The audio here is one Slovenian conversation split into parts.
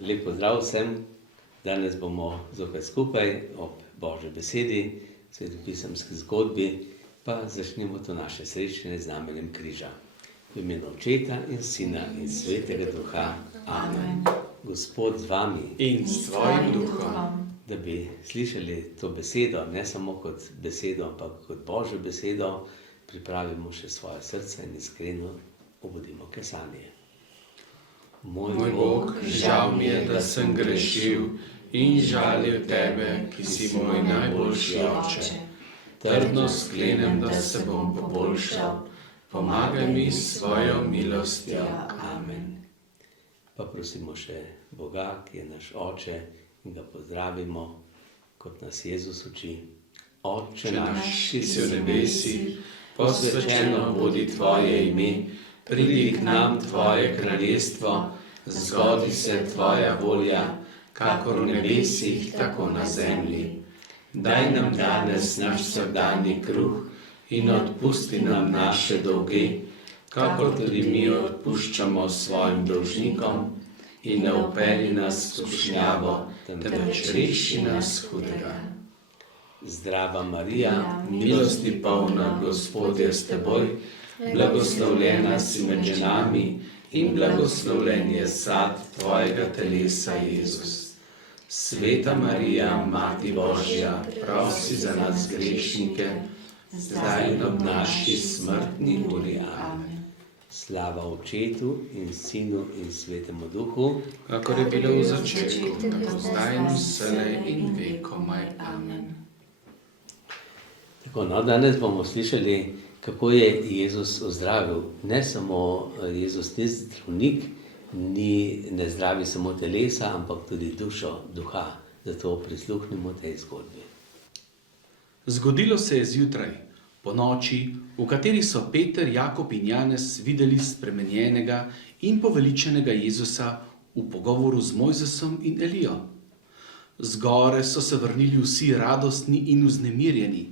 Lep pozdrav vsem. Danes bomo zopet skupaj ob Božji besedi, svetopisemski zgodbi, pa začnemo to naše srečanje z znamenjem križa. V imenu Očeta in Sina in Svetega Duha. Amen. Gospod z vami In s tvojim duhom. Da bi slišali to besedo, ne samo kot besedo, ampak kot Božjo besedo, pripravimo še svoje srce in iskreno obudimo kesanje. Moj Bog, žal mi je, da sem grešil in žalil tebe, ki si moj najboljši oče. Trdno sklenem, da se bom poboljšal. Pomagaj mi s svojo milostjo. Amen. Pa prosimo še Boga, ki je naš oče, in ga pozdravimo, kot nas Jezus uči. Oče naš, ki si v nebesih, posvečeno bodi tvoje ime, pridi k nam tvoje kraljestvo, zgodi se tvoja volja, kakor v nebesih, tako na zemlji. Daj nam danes naš vsakdanji kruh in odpusti nam naše dolge, kakor tudi mi odpuščamo svojim dolžnikom, in ne vpelji nas v skušnjavo, temveč reši nas hudega. Zdrava Marija, Milosti polna, Gospod je s teboj, blagoslovljena si med ženami in blagoslovljen je sad tvojega telesa, Jezus. Sveta Marija, Mati Božja, prosi za nas grešnike, zdaj in ob naši smrtni uri. Amen. slava Očetu in Sinu in Svetemu Duhu, Kakor je bilo v začetku, tako zdaj in vselej in vekomaj. Amen. Tako, no, danes bomo slišali, kako je Jezus ozdravil. Ne samo Jezus ni zdravnik, ne zdravi samo telesa, ampak tudi dušo, duha. Zato prisluhnimo tej zgodbi. Zgodilo se je zjutraj, po noči, v kateri so Peter, Jakob in Janez videli spremenjenega in poveličenega Jezusa v pogovoru z Mojzesom in Elijo. Z gore so se vrnili vsi radostni in vznemirjeni.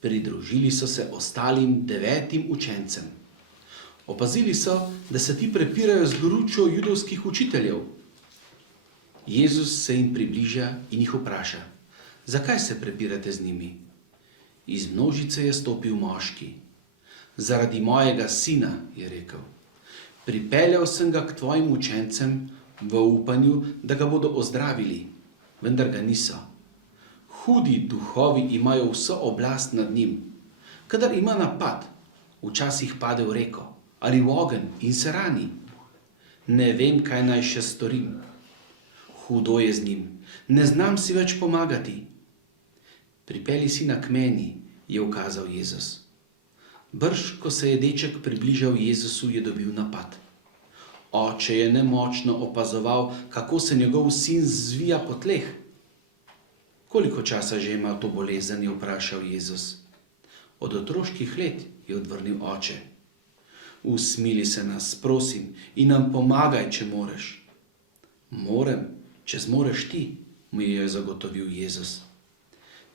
Pridružili so se ostalim 9 učencem. Opazili so, da se ti prepirajo z goručo judovskih učiteljev. Jezus se jim približa in jih vpraša: zakaj se prepirate z njimi? Iz množice je stopil moški. Zaradi mojega sina, je rekel. Pripeljal sem ga k tvojim učencem v upanju, da ga bodo ozdravili, vendar ga niso. Hudi duhovi imajo vso oblast nad njim. Kadar ima napad, včasih pade v reko ali v ogenj in se rani. Ne vem, kaj naj še storim. Hudo je z njim, ne znam si več pomagati. Pripelji sina k meni, je ukazal Jezus. Brž, ko se je deček približal Jezusu, je dobil napad. Oče je nemočno opazoval, kako se njegov sin zvija po tleh. Koliko časa že ima to bolezen, je vprašal Jezus. Od otroških let, je odvrnil oče. Usmili se nas, prosim, in nam pomagaj, če moreš. Morem, če zmoreš ti, mu je zagotovil Jezus.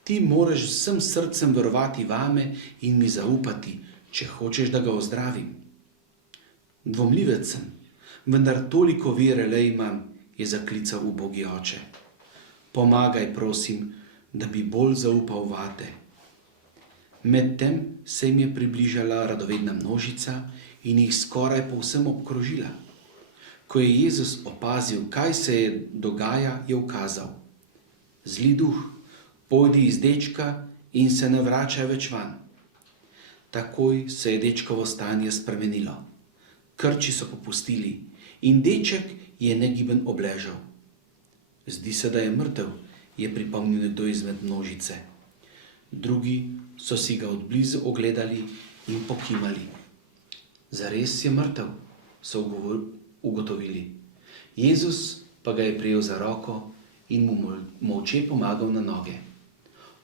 Ti moraš vsem srcem verovati vame in mi zaupati, če hočeš, da ga ozdravim. Dvomljivec sem, vendar toliko vere le imam, je zaklical ubogi oče. Pomagaj, prosim, da bi bolj zaupal vate. Medtem se jim je približala radovedna množica in jih skoraj povsem obkrožila. Ko je Jezus opazil, kaj se je dogaja, je ukazal: zli duh, pojdi iz dečka in se ne vračaj več van. Takoj se je dečkovo stanje spremenilo. Krči so popustili in deček je negiben obležal. Zdi se, da je mrtev, je pripomnil nekdo izmed množice. Drugi so si ga odblizu ogledali in pokimali. Zares je mrtev, so ugotovili. Jezus pa ga je prijel za roko in mu molče pomagal na noge.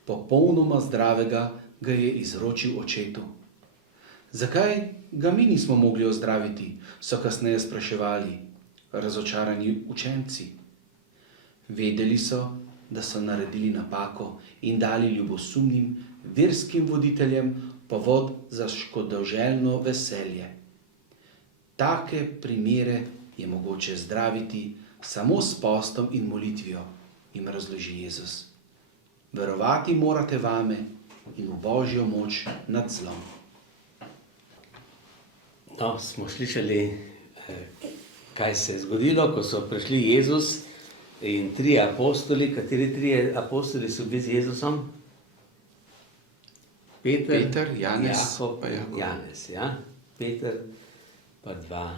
Popolnoma zdravega ga je izročil očetu. Zakaj ga mi nismo mogli ozdraviti, so kasneje spraševali razočarani učenci. Vedeli so, da so naredili napako in dali ljubosumnim verskim voditeljem povod za škodoželjno veselje. Take primere je mogoče zdraviti samo s postom in molitvijo, jim razloži Jezus. Verovati morate vame in v Božjo moč nad zlom. No, smo slišali, kaj se je zgodilo, ko so prišli Jezus in 3 apostoli. Kateri 3 apostoli so bili z Jezusom? Peter, Janez Jakob, pa Jakov. Janez, ja? Peter pa 2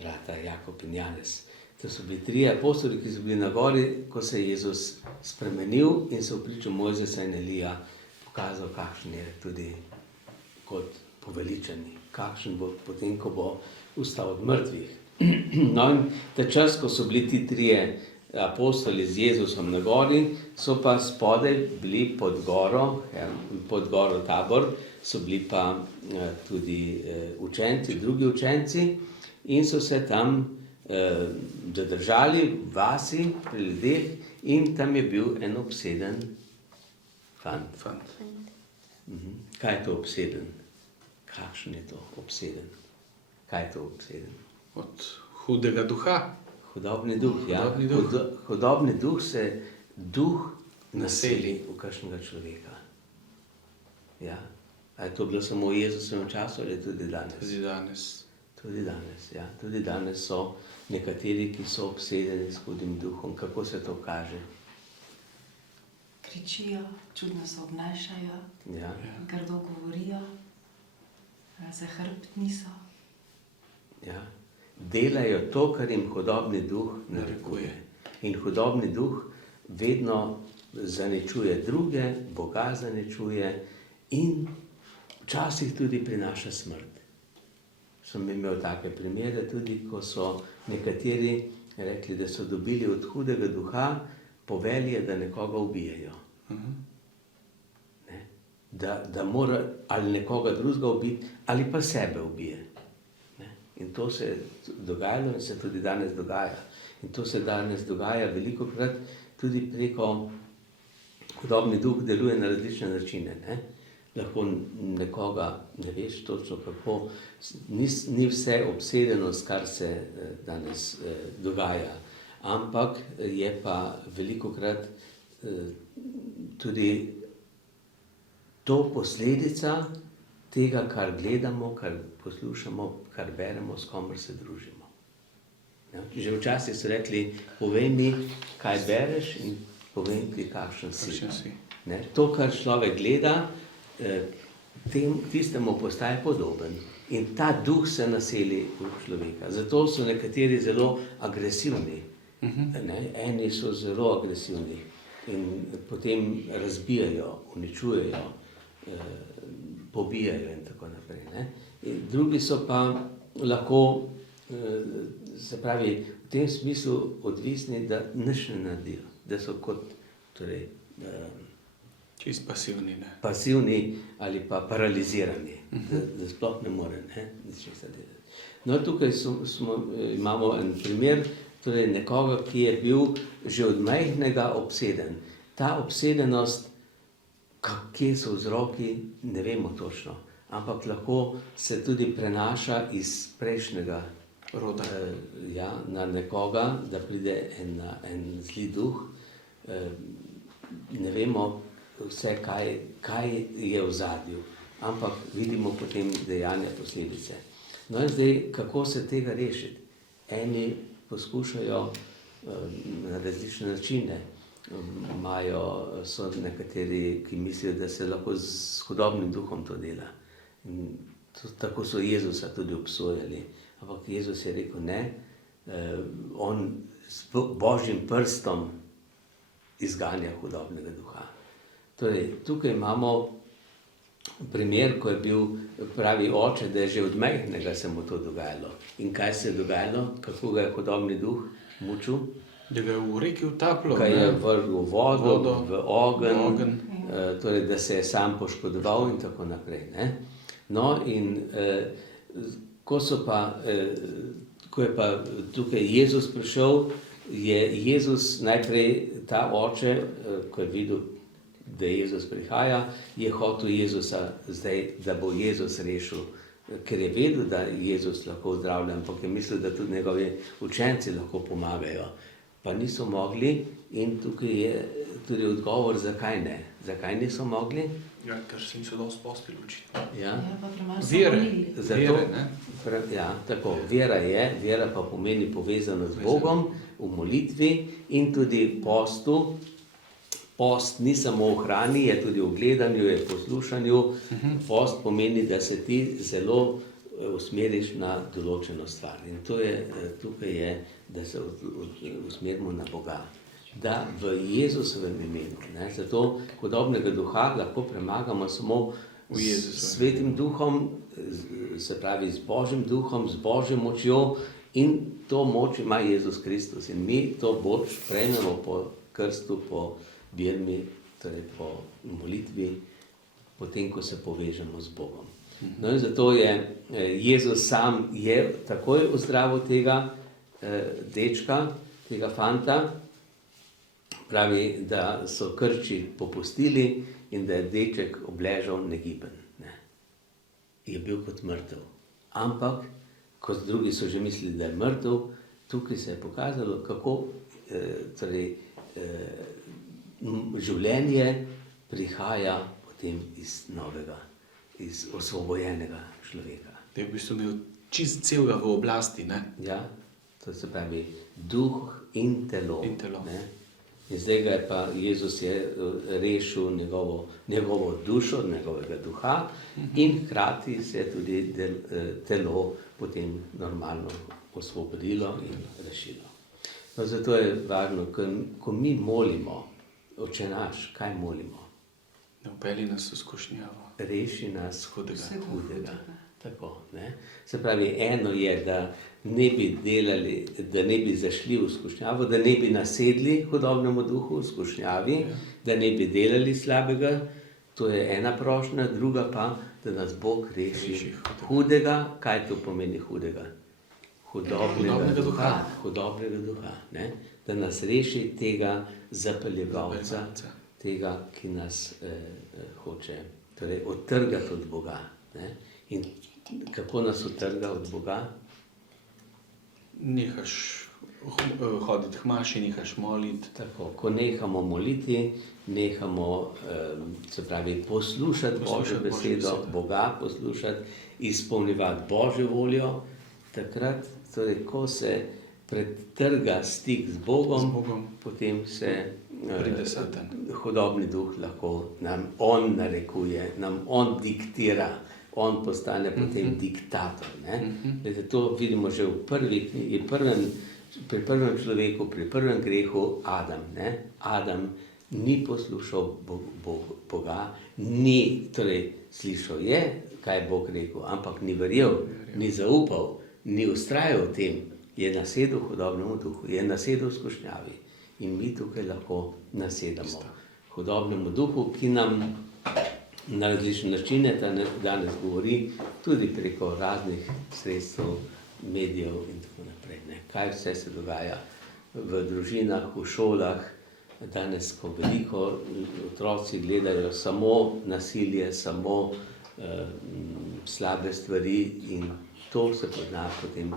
brata, Jakob in Janez. To so bili 3 apostoli, ki so bili na gori, ko se je Jezus spremenil in se v pričo Mojzesa in Elija pokazal, kakšen je tudi kot poveličeni, kakšen bo potem, ko bo vstal od mrtvih. No in ta čas, ko so bili ti 3 apostoli z Jezusom na gori, so pa spodaj bili pod goro Tabor, so bili pa tudi učenci, drugi učenci in so se tam zadržali v vasi pri ljudeh in tam je bil en obseden fant. Kaj je to obseden? Kakšen je to obseden? Kaj je to obseden? Od hudega duha. Hudobni duh, ja. Hudobni duh. Hudobni duh se duh naseli Naseli. v kakšnega človeka. Ja. A je to bilo samo v Jezusovem času ali tudi danes? Tudi danes. Tudi danes, ja. Tudi danes so nekateri, ki so obsedeni s hudim duhom. Kako se to kaže? Kričijo, čudno se obnašajo, Ja. grdo govorijo, zahrbtni so. Ja. Delajo to, kar jim hudobni duh narekuje. In hudobni duh vedno zaničuje druge, Boga zaničuje in včasih tudi prinaša smrt. Sem imel take primere tudi, ko so nekateri rekli, da so dobili od hudega duha povelje, da nekoga ubijajo. Ne? Da mora ali nekoga drugega ubiti, ali pa sebe ubije. Ne? In to se je dogajalo in se tudi danes dogaja. In to se danes dogaja velikokrat tudi preko hudobni duh deluje na različne načine. Ne? Lahko nekoga, ne veš točno kako, ni vse obsedenost, kar se danes dogaja, ampak je pa velikokrat tudi to posledica tega, kar gledamo, kar poslušamo, kar beremo, s komer se družimo. Ja? Že včasih so rekli, povej mi, kaj bereš in povej mi, kakšen si. Ne? To, kar človek gleda, tistemu postaje podoben in ta duh se naseli v človeka. Zato so nekateri zelo agresivni. Ne? Eni so zelo agresivni in potem razbijajo, uničujejo, pobijajo in tako naprej. Ne? In drugi so pa lahko, se pravi, v tem smislu odvisni, da nič ne naredijo, da so kot torej, Čist pasivni, ne. pasivni ali pa paralizirani, da sploh ne more ničesar delati. No, tukaj imamo en primer, torej nekoga, ki je bil že od majhnega obseden. Ta obsedenost, kje so vzroki, ne vemo točno, ampak lahko se tudi prenaša iz prejšnjega Roda. na nekoga, da pride en zli duh. Ne vemo vse, kaj je v zadju, ampak vidimo potem dejanja, posledice. No in zdaj, kako se tega rešiti? Eni poskušajo na različne načine. So nekateri, ki mislijo, da se lahko s hudobnim duhom to dela. In tako so Jezusa tudi obsojali. Ampak Jezus je rekel ne, on s Božjim prstom izganja hudobnega duha. Torej, tukaj imamo primer, ko je bil pravi oče, da je že od majhnega se mu to dogajalo. In kaj se je dogajalo? Kako ga je hudobni duh mučil? Da ga je v reki utapljal. Kaj je vrgel v vodo, v ogenj, ogenj. Torej, da se je sam poškodoval in tako naprej. Ne? No in ko je pa tukaj Jezus prišel, je Jezus najprej, ta oče, ko je videl, da Jezus prihaja, je hotel Jezusa zdaj, da bo Jezus rešil ker je vedel, da Jezus lahko zdravlja, ampak je mislil, da tudi njegovi učenci lahko pomagajo. Pa niso mogli in tukaj je tudi odgovor, zakaj ne. Zakaj niso mogli? Ja, ker se niso dosti postili učiti. Ja. Ja, pa premalo so Vere. molili. Zato, Vere, ne? Ja, tako, vera pa pomeni povezano z Bogom v molitvi in tudi postu. Post ni samo v hrani, je tudi v gledanju, je v poslušanju. Post pomeni, da se ti zelo usmeriš na določeno stvar. In tukaj je, da se usmerimo na Boga. Da v Jezusovem imenu, ne, zato hudobnega duha lahko premagamo samo s Svetim duhom, se pravi z Božjim duhom, z Božjo močjo, in to moč ima Jezus Kristus. In mi to moč prejmemo po krstu, po birmi, torej po molitvi, potem, ko se povežemo z Bogom. No in zato je Jezus sam je takoj ozdravil tega dečka, tega fanta. Pravi, da so krči popustili in da je deček obležal negiben. Ne. Je bil kot mrtev. Ampak, kot drugi so že mislili, da je mrtev, tukaj se je pokazalo, kako življenje prihaja potem iz novega, iz osvobojenega človeka. Da je v bistvu imel čist celega v oblasti, ne? Ja, to se pravi duh in telo. In telo. Ne. In zdaj ga je pa Jezus je rešil njegovo dušo, njegovega duha in hkrati se je tudi telo potem normalno osvobodilo in rešilo. No, zato je važno, ko mi molimo, Oče naš, kaj molimo? Ne upeli nas v skušnjavo. Reši nas Hudega. hudega. Tako, ne? Se pravi, eno je, da ne bi delali, da ne bi zašli v skušnjavo, da ne bi nasedli hudobnemu duhu v skušnjavi, da ne bi delali slabega, to je ena prošnja, druga pa, da nas Bog reši hudega. Kaj to pomeni hudega? Hudobnega duha. Hudobnega duha, ne? Da nas reši tega zapeljevalca, tega, ki nas hoče torej odtrgati od Boga. Ne? In kako nas odtrga od Boga? Nehaš hoditi k maši, nehaš moliti. Tako, ko nehamo moliti, nehamo se pravi poslušati Božjo besedo, Boga poslušati, izpolnjevati Božjo voljo, takrat, torej, ko se pretrga stik z Bogom, potem se pride Satan. Hudobni duh lahko nam on narekuje, nam on diktira, on postane potem diktator. Ne? To vidimo že pri prvem človeku, pri prvem grehu Adam. Ne? Adam ni poslušal Boga, torej slišal je, kaj je Bog rekel, ampak ni verjel, ni zaupal, ni vztrajal v tem, je nasedel hudobnemu duhu, je nasedel skušnjavi. In mi tukaj lahko nasedamo hudobnemu duhu, ki nam na različne načine danes govori, tudi preko raznih sredstev, medijev in tako naprej. Ne. Kaj vse se dogaja v družinah, v šolah, danes, ko veliko otroci gledajo samo nasilje, samo slabe stvari, in to se pozna potem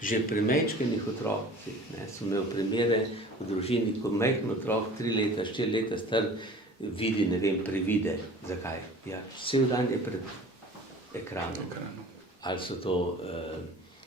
že pri majčkenih otrocih. Sem imel primere v družini, ko majhen otrok, 3 leta, 4 leta star, vidi, ne vem, privide. Zakaj? Ja, vse dan je pred ekranom. Ali so to,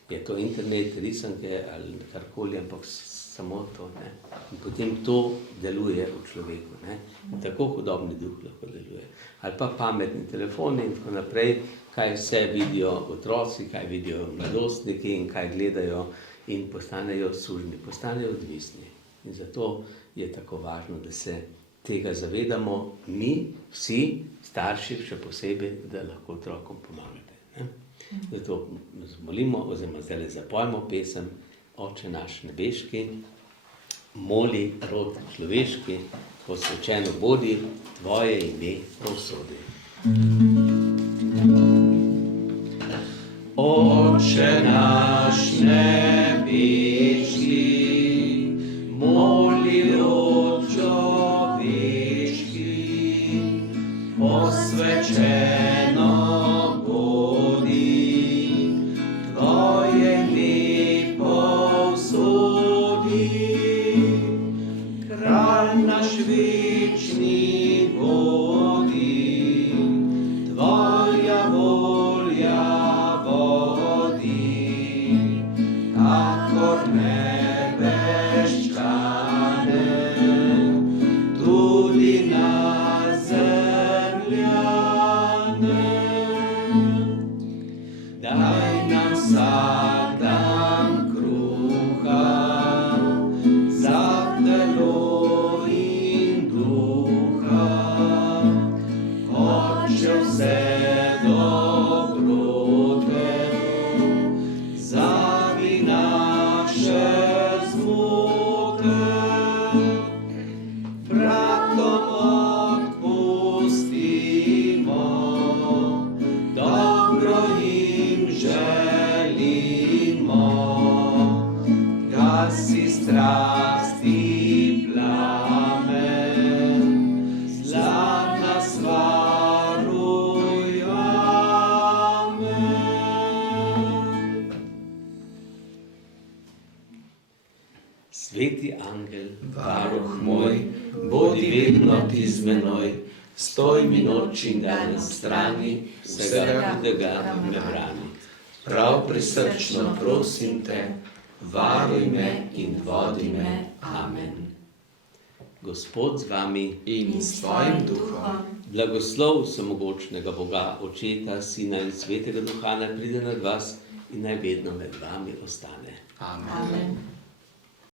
je to internet, risanke ali karkoli, ampak samo to. Ne? In potem to deluje v človeku. Ne? In tako hudobni duh lahko deluje. Ali pa pametni telefoni in tako naprej, kaj vse vidijo otroci, kaj vidijo mladostniki in kaj gledajo, in postanejo sužni, postanejo odvisni. In zato je tako važno, da se tega zavedamo mi, vsi starši, še posebej, da lahko otrokom pomagate. Ne? Zato molimo, oziroma zdaj zapojmo pesem Oče naš nebeški, moli rod človeški, posvečeno bodi, tvoje ime povsodi. Oče naš nebeški, moli rod človeški, posvečeno bodi, meščane, tudi na zemljane. Daj nam vsak dan kruha, za telo in duha, Oče vse dobrote, zavi naše zmote, bratom odpustimo, dobro jim želimo, gasi strasti plamen, zlat nas varuj, amen. Sveti angel, varuh moj, bodi vedno ti z menoj, stoj mi noč in dan na strani, vsega hudega me brani. Prav prisrčno prosim te, varuj me in vodi me, amen. Gospod z vami In s tvojim duhom. Blagoslov vsemogočnega Boga, Očeta, Sina in Svetega Duha naj pride nad vas in naj vedno med vami ostane. Amen. Amen.